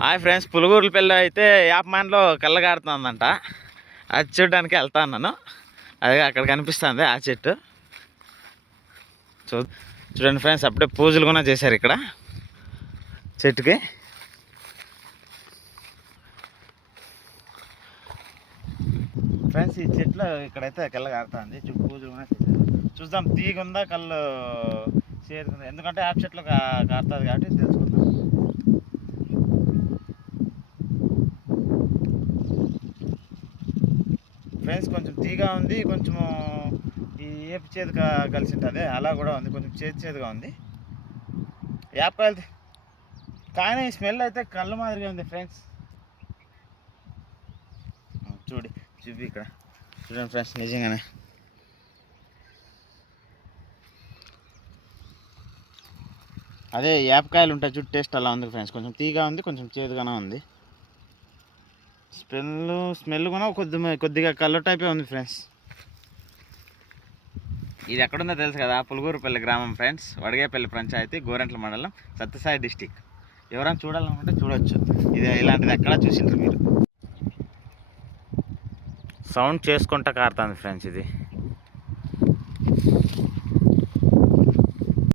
Hi friends, పులుగూరుపల్లి అయితే యాపమాన్లో కళ్ళగాడుతుందంట. అది చూడడానికి వెళ్తా ఉన్నాను. అదే అక్కడ కనిపిస్తుంది ఆ చెట్టు. చూడండి ఫ్రెండ్స్, అప్పుడే పూజలు కూడా చేశారు ఇక్కడ చెట్టుకి. ఫ్రెండ్స్, ఈ చెట్లు ఇక్కడైతే కళ్ళగాడుతుంది. పూజలు కూడా చేశారు. చూద్దాం తీగ ఉందా కళ్ళు చేరుకుందా, ఎందుకంటే యాప్ చెట్లు కారుతుంది కాబట్టి తెలుసుకుందాం. ఫ్రెండ్స్, కొంచెం తీగా ఉంది, కొంచెము ఈ ఏపు చేదు కలిసి ఉంటుంది, అలా కూడా ఉంది, కొంచెం చేదుగా ఉంది. యాపకాయలు కానీ స్మెల్ అయితే కళ్ళు మాదిరిగా ఉంది ఫ్రెండ్స్. చూపి ఇక్కడ చూడండి ఫ్రెండ్స్, నిజంగానే అదే యాపకాయలు ఉంటాయి చూడు, టేస్ట్ అలా ఉంది ఫ్రెండ్స్. కొంచెం తీగా ఉంది, కొంచెం చేదుగానే ఉంది. స్మెల్ కూడా కొద్దిగా కలర్ టైపే ఉంది ఫ్రెండ్స్. ఇది ఎక్కడుందో తెలుసు కదా, పులుగూరుపల్లి గ్రామం ఫ్రెండ్స్, వడగేపల్లి పంచాయతీ, గోరెంట్ల మండలం, సత్యసాయి డిస్టిక్. ఎవరైనా చూడాలనుకుంటే చూడొచ్చు. ఇది ఇలాంటిది ఎక్కడా చూసింటారు మీరు. సౌండ్ చేసుకుంటా కారుతుంది ఫ్రెండ్స్ ఇది.